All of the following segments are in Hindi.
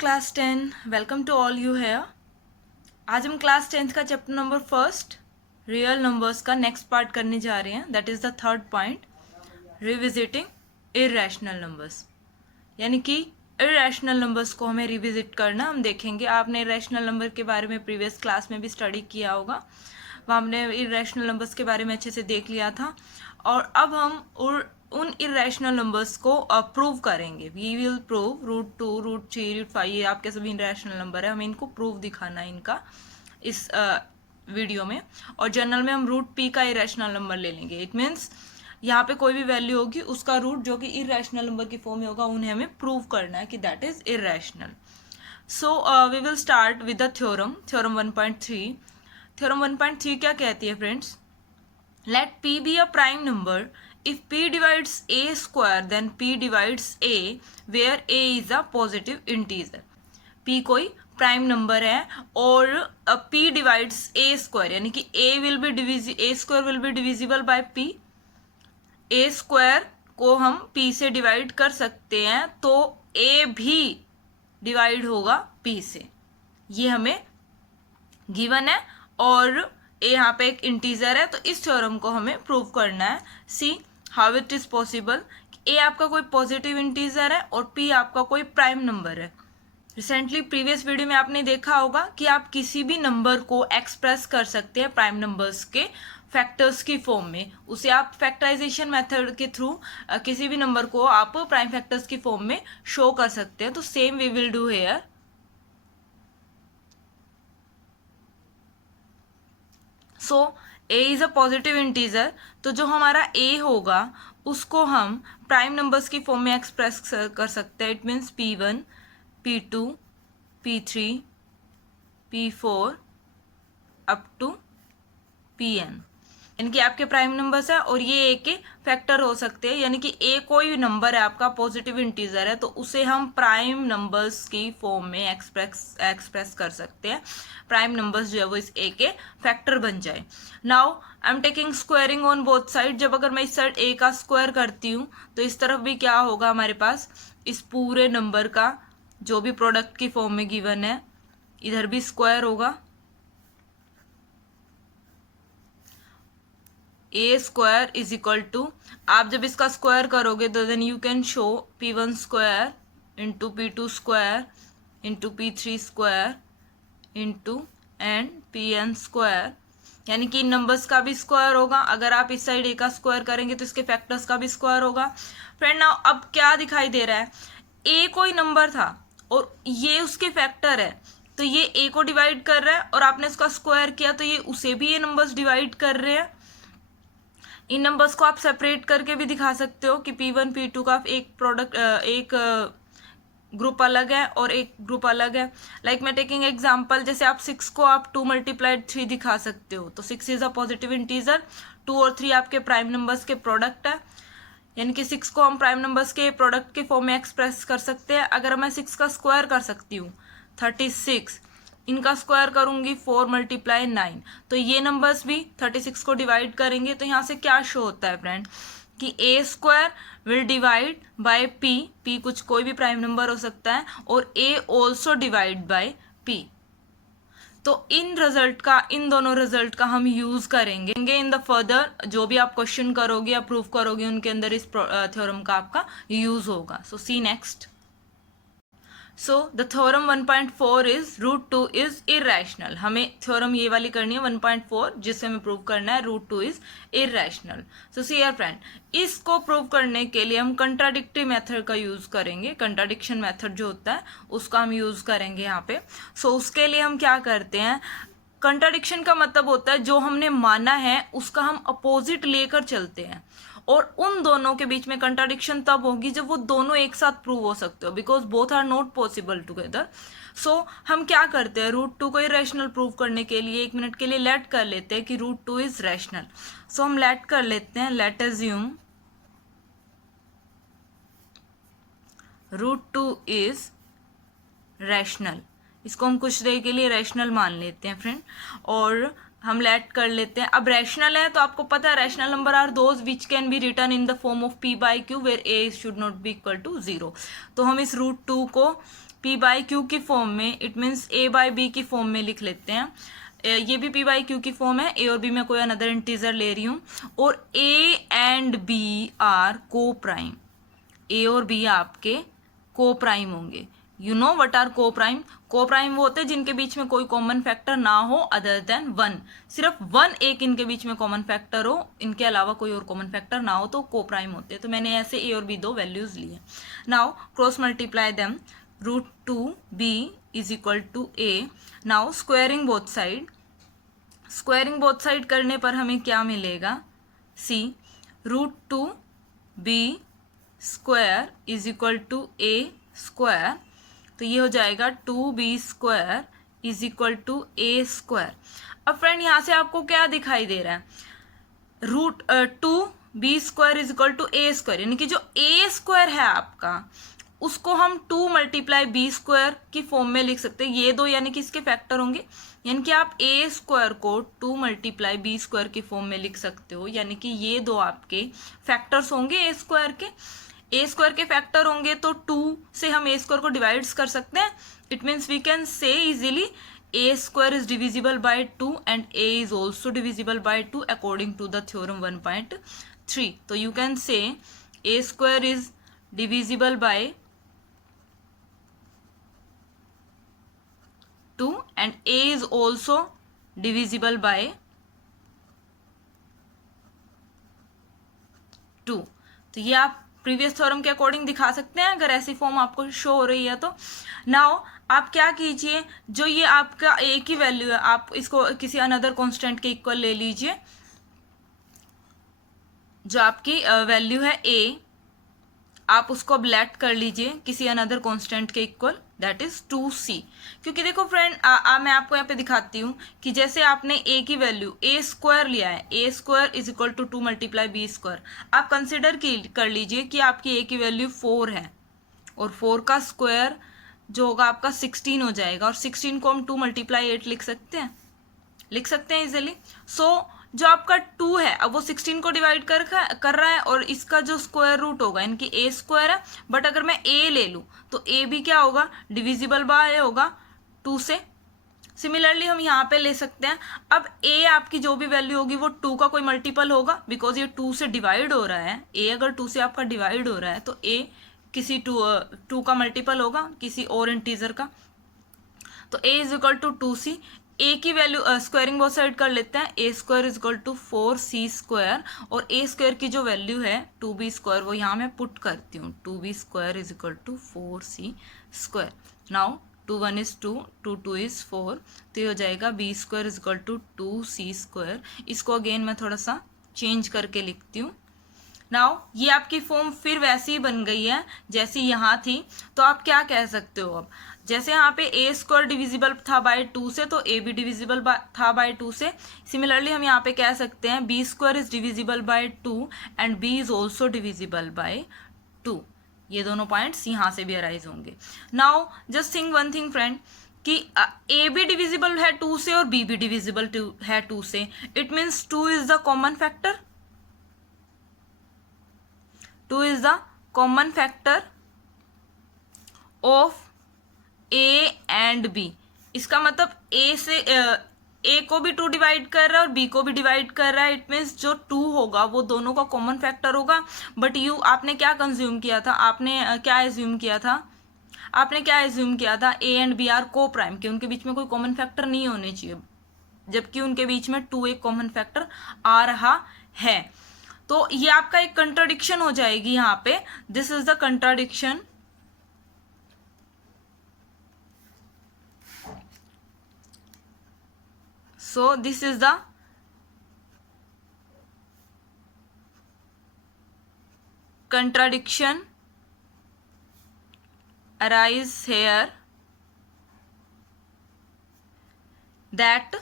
Class 10, welcome to all you here. आज हम क्लास 10th का chapter number first real numbers का नेक्स्ट पार्ट करने जा रहे हैं। That is the third point, revisiting irrational numbers. यानी कि इरेशनल नंबर्स को हमें रिविजिट करना हम देखेंगे। आपने इरेशनल नंबर के बारे में प्रीवियस क्लास में भी स्टडी किया होगा, वहाँ हमने इरेशनल नंबर्स के बारे में अच्छे से देख लिया था। और अब हम उन इरेशनल नंबर्स को प्रूव करेंगे। वी विल प्रूव √2, √3, √5, ये आपके सभी इरेशनल नंबर है, हमें इनको प्रूव दिखाना है इनका इस वीडियो में। और जनरल में हम √p का इरेशनल नंबर ले लेंगे। इट मीन्स यहाँ पे कोई भी वैल्यू होगी उसका रूट जो कि इरेशनल नंबर की फॉर्म में होगा, उन्हें हमें प्रूव करना है कि that is irrational. So we will start with the theorem 1.3। Theorem 1.3 क्या कहती है friends? Let p be a prime number if p divides a square then p divides a where a is a positive integer। p कोई प्राइम नंबर है और p divides a square, यानी कि a square will be divisible by p। a square को हम p से डिवाइड कर सकते हैं तो a भी डिवाइड होगा p से, ये हमें गिवन है। और a यहाँ पे एक इंटीजर है, तो इस थ्योरम को हमें प्रूव करना है। See how it is possible. a आपका कोई पॉजिटिव इंटीजर है और p आपका कोई प्राइम नंबर है। रिसेंटली प्रीवियस वीडियो में आपने देखा होगा कि आप किसी भी नंबर को एक्सप्रेस कर सकते हैं प्राइम नंबर्स के फैक्टर्स की फॉर्म में। उसे आप फैक्टराइजेशन मेथड के थ्रू किसी भी नंबर को आप प्राइम फैक्टर्स की फॉर्म में शो कर सकते हैं। तो same we will do here. So a is a positive integer, तो जो हमारा a होगा उसको हम प्राइम नंबर्स की फॉर्म में एक्सप्रेस कर सकते हैं। It means p1, p2, p3, p4 up to pn, यानी कि आपके प्राइम नंबर्स है और ये ए के फैक्टर हो सकते हैं। यानी कि ए कोई नंबर है आपका पॉजिटिव इंटीजर है तो उसे हम प्राइम नंबर्स की फॉर्म में एक्सप्रेस कर सकते हैं। प्राइम नंबर्स जो है वो इस ए के फैक्टर बन जाए। Now I am taking squaring on both side. जब अगर मैं इस साइड ए का स्क्वायर करती हूँ तो इस तरफ भी क्या होगा, हमारे पास इस पूरे नंबर का जो भी प्रोडक्ट की फॉर्म में गिवन है इधर भी स्क्वायर होगा। A square is equal to, आप जब इसका स्क्वायर करोगे तो then you can show p1 square into p2 square into p3 square into and pn square, यानी कि इन नंबर्स का भी स्क्वायर होगा। अगर आप इस साइड ए का स्क्वायर करेंगे तो इसके फैक्टर्स का भी स्क्वायर होगा। फ्रेंड नाउ अब क्या दिखाई दे रहा है, ए कोई नंबर था और ये उसके फैक्टर है, तो ये ए को डिवाइड कर रहा है और आपने इसका स्क्वायर किया तो ये उसे भी ये नंबर्स डिवाइड कर रहे हैं। इन नंबर्स को आप सेपरेट करके भी दिखा सकते हो कि p1 p2 का एक ग्रुप अलग है और एक ग्रुप अलग है। लाइक मैं टेकिंग एग्जांपल, जैसे आप 6 को आप 2 × 3 दिखा सकते हो, तो 6 इज अ पॉजिटिव इंटीजर, 2 और 3 आपके प्राइम नंबर्स के प्रोडक्ट है, यानी कि 6 को हम प्राइम नंबर्स के प्रोडक्ट के फॉर्म में एक्सप्रेस कर सकते हैं। अगर मैं 6 का स्क्वायर कर सकती हूँ 36, इनका स्क्वायर करूंगी 4 × 9, तो ये नंबर्स भी 36 को डिवाइड करेंगे। तो यहाँ से क्या शो होता है फ्रेंड कि a square will divide by p कुछ कोई भी प्राइम नंबर हो सकता है, और a also divide by p। तो इन दोनों रिजल्ट का हम यूज करेंगे इन द फर्दर, जो भी आप क्वेश्चन करोगे या प्रूफ करोगे उनके अंदर इस थ्योरम का आपका यूज होगा। So see next. So the theorem 1.4 is √2 is irrational. हमें थ्योरम ये वाली करनी है 1.4, जिससे हमें प्रूव करना है √2 इज इरेशनल। सो सी यार फ्रेंड, इसको प्रूव करने के लिए हम कंट्राडिक्टिव मेथड का यूज करेंगे। कंट्राडिक्शन मेथड जो होता है उसका हम यूज करेंगे यहाँ पे। सो उसके लिए हम क्या करते हैं, कंट्राडिक्शन का मतलब होता है जो हमने माना है उसका हम अपोजिट लेकर चलते हैं, और उन दोनों के बीच में कंट्राडिक्शन तब होगी जब वो दोनों एक साथ प्रूव हो सकते हो, because both are not possible together. So हम क्या करते हैं, √2 को इरेशनल प्रूव करने के लिए 1 मिनट के लिए लेट कर लेते हैं कि √2 इज रैशनल। सो हम लेट कर लेते हैं, लेट अज्यूम √2 इज रैशनल। इसको हम कुछ देर के लिए रैशनल मान लेते हैं फ्रेंड, और हम लेट कर लेते हैं। अब रैशनल है तो आपको पता है rational number are those which can be written in the form of p/q where a should not be equal to 0। तो हम इस √2 को p बाई क्यू की फॉर्म में, it means a by b की फॉर्म में लिख लेते हैं. ये भी p बाई क्यू की फॉर्म है. a और b में कोई अनदर इंटीजर ले रही हूँ और a एंड b आर को प्राइम. a और b आपके को प्राइम होंगे. यू नो व्हाट आर को प्राइम? को प्राइम वो होते हैं जिनके बीच में कोई कॉमन फैक्टर ना हो अदर देन वन. सिर्फ वन एक इनके बीच में कॉमन फैक्टर हो, इनके अलावा कोई और कॉमन फैक्टर ना हो तो को प्राइम होते हैं. तो मैंने ऐसे ए और बी दो वैल्यूज लिए. Now cross multiply them. √2b is equal to a. Now squaring both side. Squaring both side करने पर हमें क्या मिलेगा? See √2b square is equal to a square. तो ये हो जाएगा 2b square is equal to a square. अब फ्रेंड यहाँ से आपको क्या दिखाई दे रहा है? √2b square is equal to a square, यानी कि जो a स्क्वायर है आपका उसको हम 2 मल्टीप्लाई b स्क्वायर की फॉर्म में लिख सकते हैं. ये दो यानी कि इसके फैक्टर होंगे, यानी कि आप a स्क्वायर को 2 मल्टीप्लाई b स्क्वायर की फॉर्म में लिख सकते हो. यानी कि ये दो आपके फैक्टर्स होंगे a स्क्वायर के. ए स्क्वायर के फैक्टर होंगे तो 2 से हम ए स्क्वायर को डिवाइड्स कर सकते हैं. It means we can say easily A square is divisible by 2 and A is also divisible by 2 according to the theorem 1.3. तो you can say A square is divisible by 2 and a is also divisible by 2. तो ये आप प्रीवियस थ्योरम के अकॉर्डिंग दिखा सकते हैं अगर ऐसी फॉर्म आपको शो हो रही है तो. नाउ आप क्या कीजिए, जो ये आपका a की वैल्यू है आप इसको किसी अनदर कांस्टेंट के इक्वल ले लीजिए. जो आपकी वैल्यू है a आप उसको अब लेट कर लीजिए किसी अनदर कांस्टेंट के इक्वल, दैट इज 2c. क्योंकि देखो फ्रेंड मैं आपको यहाँ पे दिखाती हूँ कि जैसे आपने a की वैल्यू a स्क्वायर लिया है, a square is equal to 2 multiply b square. आप कंसिडर कर लीजिए कि आपकी a की वैल्यू 4 है और 4 का स्क्वायर जो होगा आपका 16 हो जाएगा और 16 को हम 2 मल्टीप्लाई 8 लिख सकते हैं इजिली. सो जो आपका 2 है अब वो 16 को डिवाइड कर रहा है और इसका जो स्क्वायर रूट होगा इनकी a स्क्वायर है, बट अगर मैं a ले लूँ तो a भी क्या होगा? डिविजिबल बाय होगा 2 से. सिमिलरली हम यहाँ पे ले सकते हैं. अब a आपकी जो भी वैल्यू होगी वो 2 का कोई मल्टीपल होगा बिकॉज ये 2 से डिवाइड हो रहा है. a अगर 2 से आपका डिवाइड हो रहा है तो a किसी 2 का मल्टीपल होगा किसी और इंटीजर का. तो a is equal to 2c. a की वैल्यू स्क्वायरिंग बोथ साइड कर लेते हैं. a square is equal to 4c square और a स्क्वायर की जो वैल्यू है 2b स्क्वायर वो यहाँ मैं पुट करती हूँ. 2b square is equal to 4c square. Now 2 1 is 2, 2 2 is 4. तो ये हो जाएगा b square is equal to 2c square. इसको अगेन मैं थोड़ा सा चेंज करके लिखती हूँ. नाउ ये आपकी फॉर्म फिर वैसी ही बन गई है जैसी यहाँ थी. तो आप क्या कह सकते हो, अब जैसे यहाँ पे a स्क्वायर डिविजिबल था बाय 2 से तो a भी डिविजिबल था बाय 2 से. सिमिलरली हम यहाँ पे कह सकते हैं b square is divisible by 2 and b is also divisible by 2. ये दोनों पॉइंट्स यहाँ से भी अराइज होंगे. Now just think one thing friend कि a भी डिविजिबल है 2 से और b भी डिविजिबल है 2 से. It means 2 is the common factor. 2 is the common factor of a and b. इसका मतलब a को भी 2 डिवाइड कर रहा है और b को भी डिवाइड कर रहा है. इट मीन्स जो 2 होगा वो दोनों का कॉमन फैक्टर होगा. बट आपने क्या कंज्यूम किया था? आपने क्या एज्यूम किया था? a एंड b आर को प्राइम के उनके बीच में कोई कॉमन फैक्टर नहीं होने चाहिए, जबकि उनके बीच में 2 एक कॉमन फैक्टर आ रहा है. तो ये आपका एक कंट्राडिक्शन हो जाएगी यहाँ पे. This is the contradiction. So this is the contradiction arise here that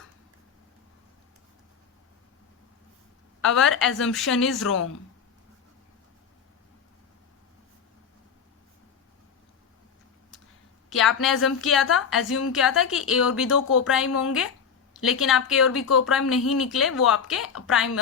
our assumption is wrong. कि आपने एज्यूम किया था कि a और b दो को प्राइम होंगे लेकिन आपके ए और बी को प्राइम नहीं निकले, वो आपके प्राइम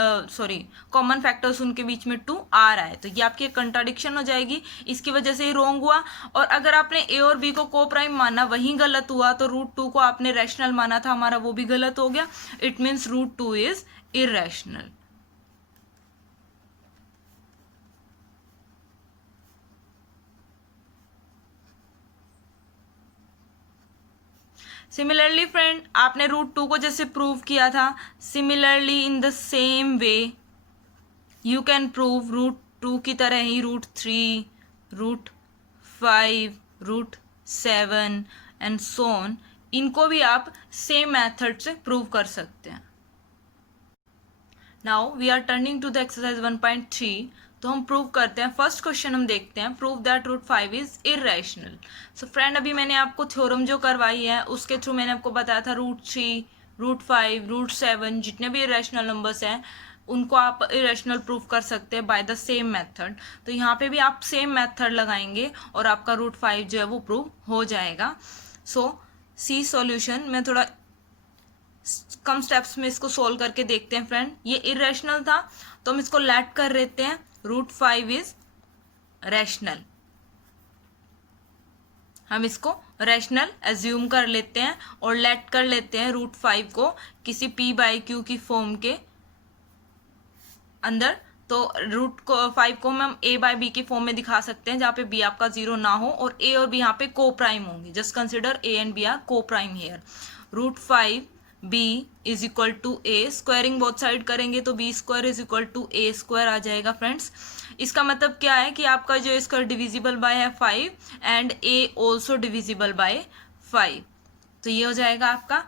कॉमन फैक्टर्स उनके बीच में 2 आ रहा है, तो ये आपकी कंट्राडिक्शन हो जाएगी, इसकी वजह से ही रॉन्ग हुआ। और अगर आपने ए और बी को को प्राइम माना वही गलत हुआ, तो √2 को आपने रैशनल माना था हमारा, वो भी गलत हो गया। It means √2 is irrational. Similarly friend, आपने √2 को जैसे प्रूव किया था, similarly in the same way you can prove √2 की तरह ही √3, √5, √7 एंड सो ऑन, इनको भी आप सेम मेथड से प्रूव कर सकते हैं। Now we are turning to the exercise 1.3। तो हम प्रूव करते हैं। फर्स्ट क्वेश्चन हम देखते हैं, prove that √5 is irrational. So friend, अभी मैंने आपको थ्योरम जो करवाई है उसके थ्रू मैंने आपको बताया था √3, √5, √7 जितने भी इररेशनल नंबर्स हैं उनको आप इरेशनल प्रूफ कर सकते हैं बाय द सेम मेथड। तो यहाँ पे भी आप सेम मेथड लगाएंगे और आपका √5 जो है वो प्रूव हो जाएगा। सो सी सॉल्यूशन में थोड़ा कम स्टेप्स में इसको सोल्व करके देखते हैं फ्रेंड। ये इरेशनल था तो हम इसको लेट कर लेते हैं, √5 इज रैशनल। हम इसको रैशनल एज्यूम कर लेते हैं और लेट कर लेते हैं √5 को किसी p/q की फॉर्म के अंदर। तो √5 को हम a/b की फॉर्म में दिखा सकते हैं जहाँ पे b आपका 0 ना हो और a और b यहाँ पे को प्राइम होंगे। Just consider a and b are coprime here. √5b is equal to a, squaring both side करेंगे तो b² is equal to a² आ जाएगा फ्रेंड्स। इसका मतलब क्या है कि आपका जो इसका डिविजिबल बाय है 5 and a also divisible bye 5, तो ये हो जाएगा आपका।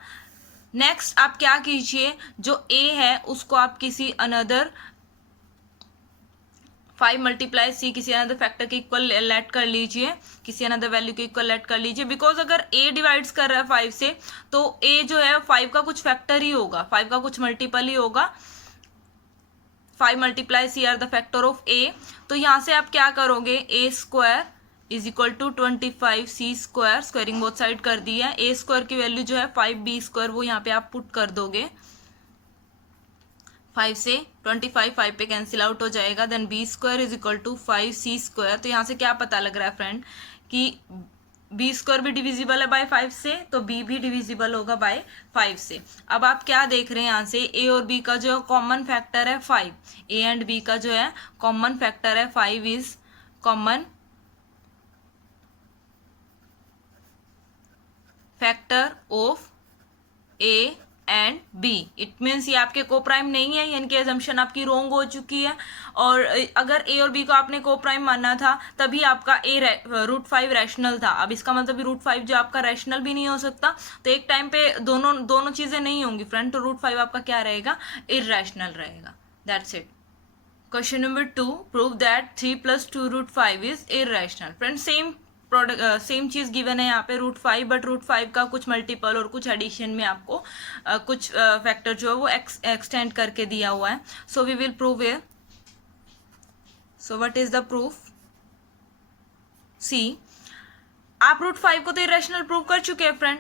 नेक्स्ट आप क्या कीजिए, जो a है उसको आप किसी अनदर 5 मल्टीप्लाई सी किसी अनदर फैक्टर के इक्वल लेट कर लीजिए, किसी अनदर वैल्यू के इक्वल लेट कर लीजिए। बिकॉज अगर a डिवाइड्स कर रहा है 5 से तो a जो है 5 का कुछ फैक्टर ही होगा, 5 का कुछ मल्टीपल ही होगा। 5 multiply C are the factor of a। तो यहाँ से आप क्या करोगे, a² is equal to 25c², squaring both side कर दी है। a² की वैल्यू जो है 5b² वो यहाँ पे आप पुट कर दोगे। 5 से 25 5 पे कैंसिल आउट हो जाएगा। Then b² is equal to 5c²। तो यहाँ से क्या पता लग रहा है फ्रेंड कि b² भी डिविजिबल है बाय 5 से, तो b भी डिविजिबल होगा बाय 5 से। अब आप क्या देख रहे हैं, यहाँ से a और b का जो कॉमन फैक्टर है 5, a एंड b का जो है कॉमन फैक्टर है 5 is common factor of a and B. It means ये आपके को प्राइम नहीं है, यानी कि एजम्पशन आपकी रोंग हो चुकी है। और अगर ए और बी को आपने को प्राइम माना था तभी आपका √5 रैशनल था। अब इसका मतलब √5 जो आपका रैशनल भी नहीं हो सकता, तो एक टाइम पे दोनों चीजें नहीं होंगी फ्रेंड, तो √5 आपका क्या रहेगा, इररेशनल रहेगा। That's it. Question number 2, prove that 3 + 2 √5 is irrational. Friend same चीज गिवन है यहाँ पे √5, बट √5 का कुछ मल्टीपल और कुछ एडिशन में आपको कुछ फैक्टर जो है वो एक्सटेंड करके दिया हुआ है। So we will prove here. So what is the proof? See, आप √5 को तो इरेशनल प्रूव कर चुके हैं फ्रेंड।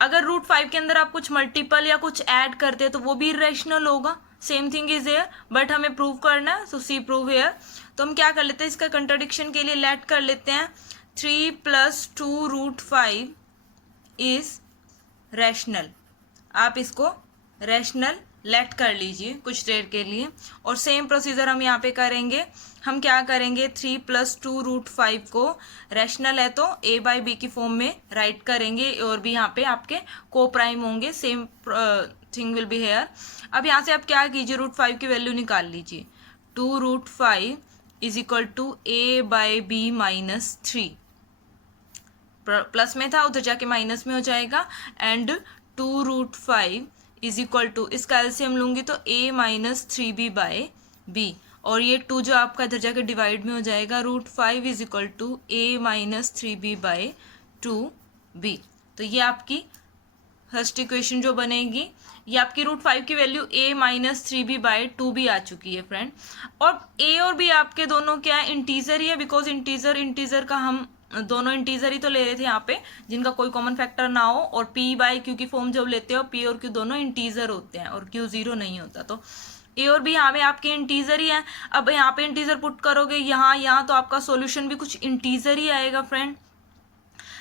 अगर √5 के अंदर आप कुछ मल्टीपल या कुछ ऐड करते हैं तो वो भी इरेशनल होगा। Same thing is here, but हमें प्रूव करना है। सो सी प्रूव हेयर। तो हम क्या कर लेते हैं, इसका कंट्राडिक्शन के लिए लेट कर लेते हैं 3 + 2 √5 इज रैशनल। आप इसको रैशनल लेट कर लीजिए कुछ देर के लिए। और सेम प्रोसीजर हम यहाँ पे करेंगे। हम क्या करेंगे, 3 + 2 √5 को रैशनल है तो a/b की फॉर्म में राइट करेंगे और भी यहाँ पे आपके को प्राइम होंगे। Same thing will be here. अब यहाँ से आप क्या कीजिए, √5 की वैल्यू निकाल लीजिए। 2 √5 is equal to a/b - 3। Plus में था, उधर जाके माइनस में हो जाएगा। एंड 2 √5 इज इक्वल टू, इसका एलसीएम लूंगी तो a - 3b/b, और ये 2 जो आपका इधर जाके डिवाइड में हो जाएगा। √5 is equal to a - 3b/2b। तो ये आपकी फर्स्ट इक्वेशन जो बनेगी, ये आपकी √5 की वैल्यू a - 3b/2b आ चुकी है फ्रेंड। और a और b आपके दोनों क्या है, इंटीजर ही है, बिकॉज इंटीजर का हम दोनों इंटीजर ही तो ले रहे थे यहाँ पे, जिनका कोई कॉमन फैक्टर ना हो, और p बाई क्यू की फॉर्म जब लेते हो p और q दोनों इंटीजर होते हैं और q जीरो नहीं होता, तो ए और बी यहाँ पे आपके इंटीजर ही है। अब यहाँ पे इंटीजर पुट करोगे यहाँ तो आपका सॉल्यूशन भी कुछ इंटीजर ही आएगा friend.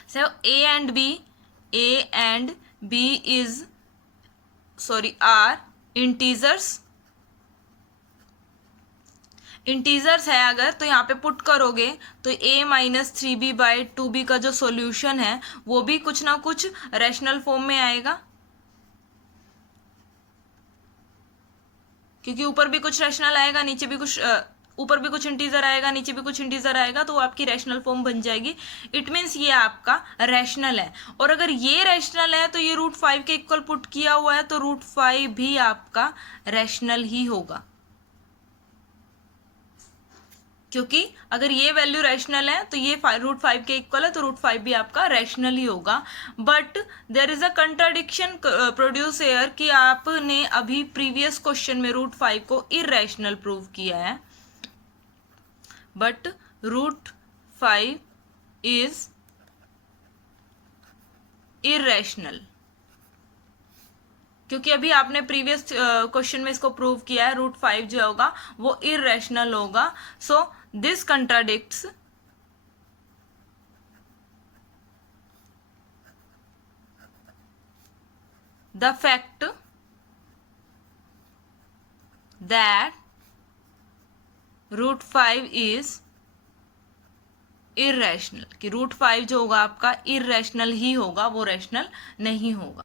So A and B is are integers है अगर, तो यहाँ पे पुट करोगे तो a minus 3b by 2b का जो सॉल्यूशन है वो भी कुछ ना कुछ रैशनल फॉर्म में आएगा, क्योंकि ऊपर भी कुछ रैशनल आएगा, नीचे भी कुछ, ऊपर भी कुछ इंटीजर आएगा, नीचे भी कुछ इंटीजर आएगा, तो वो आपकी रैशनल फॉर्म बन जाएगी। इट मीन्स ये आपका रैशनल है। और अगर ये रैशनल है तो ये √5 के इक्वल पुट किया हुआ है, तो √5 भी आपका रैशनल ही होगा, क्योंकि अगर ये वैल्यू रैशनल है तो ये √5 के इक्वल है, तो √5 भी आपका रैशनल ही होगा। But there is a contradiction produce here कि आपने अभी प्रीवियस क्वेश्चन में √5 को इरैशनल प्रूव किया है, बट √5 इज इरैशनल, क्योंकि अभी आपने प्रीवियस क्वेश्चन में इसको प्रूव किया है √5 जो होगा वो इरैशनल होगा। So this contradicts the fact that √5 is irrational, कि √5 जो होगा आपका इरैशनल ही होगा, वो रैशनल नहीं होगा।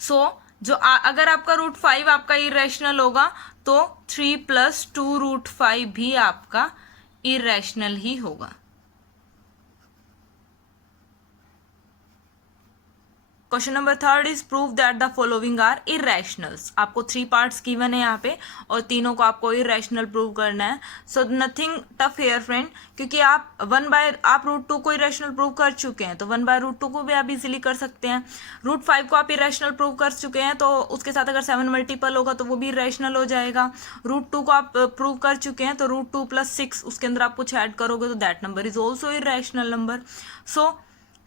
सो जो अगर आपका √5 आपका इरैशनल होगा तो 3 + 2 √5 भी आपका इरैशनल ही होगा। Question number 3 is prove that the following are irrationals. आपको 3 पार्ट्स गिवन है यहाँ पे और तीनों को आपको इरैशनल प्रूव करना है। So nothing tough here friend, क्योंकि आप आप √2 को इरैशनल प्रूव कर चुके हैं, तो 1/√2 को भी आप इजीली कर सकते हैं। √5 को आप इरैशनल प्रूव कर चुके हैं, तो उसके साथ अगर 7 मल्टीपल होगा तो वो भी इरैशनल हो जाएगा। √2 को आप प्रूव कर चुके हैं, तो √2 + 6 उसके अंदर आप कुछ ऐड करोगे तो that number is also irrational number. So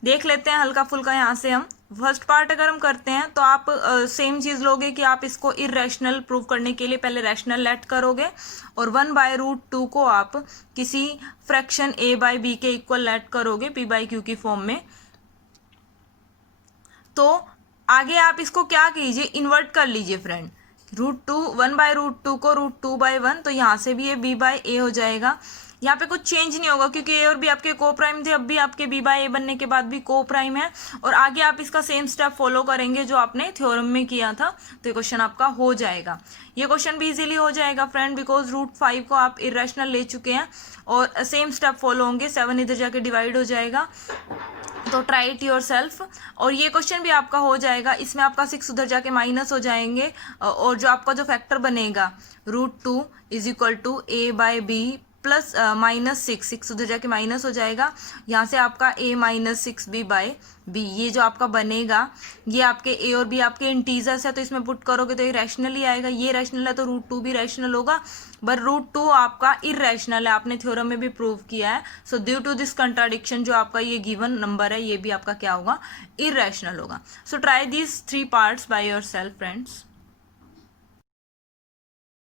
देख लेते हैं हल्का फुल्का यहाँ से हम। फर्स्ट पार्ट अगर हम करते हैं तो आप सेम चीज लोगे कि आप इसको इरैशनल प्रूव करने के लिए पहले रैशनल लेट करोगे और 1/√2 को आप किसी फ्रैक्शन a/b के इक्वल लेट करोगे p/q की फॉर्म में। तो आगे आप इसको क्या कीजिए, इन्वर्ट कर लीजिए फ्रेंड। √1/√2 को √2/1, तो यहाँ से भी ये b/a हो जाएगा। यहाँ पे कुछ चेंज नहीं होगा क्योंकि ए और बी आपके को प्राइम थे, अब भी आपके b/a बनने के बाद भी को प्राइम है। और आगे आप इसका सेम स्टेप फॉलो करेंगे जो आपने थ्योरम में किया था, तो ये क्वेश्चन आपका हो जाएगा। ये क्वेश्चन भी इजीली हो जाएगा फ्रेंड, बिकॉज √5 को आप इरैशनल ले चुके हैं और सेम स्टेप फॉलो होंगे। 7 इधर जाके डिवाइड हो जाएगा, तो ट्राई इट योर सेल्फ। और ये क्वेश्चन भी आपका हो जाएगा। इसमें आपका 6 उधर जाके माइनस हो जाएंगे और जो आपका जो फैक्टर बनेगा √2 = a/b प्लस -6 उधर जाके माइनस हो जाएगा। यहाँ से आपका a - 6b/b, ये जो आपका बनेगा ये आपके a और b आपके इंटीजर्स है, तो इसमें पुट करोगे तो ये रैशनल ही आएगा। ये रैशनल है तो √2 भी रैशनल होगा, बट √2 आपका इरैशनल है, आपने थ्योरम में भी प्रूव किया है। So due to this contradiction जो आपका ये गिवन नंबर है ये भी आपका क्या होगा, इरैशनल होगा। So try these 3 parts by your self friends.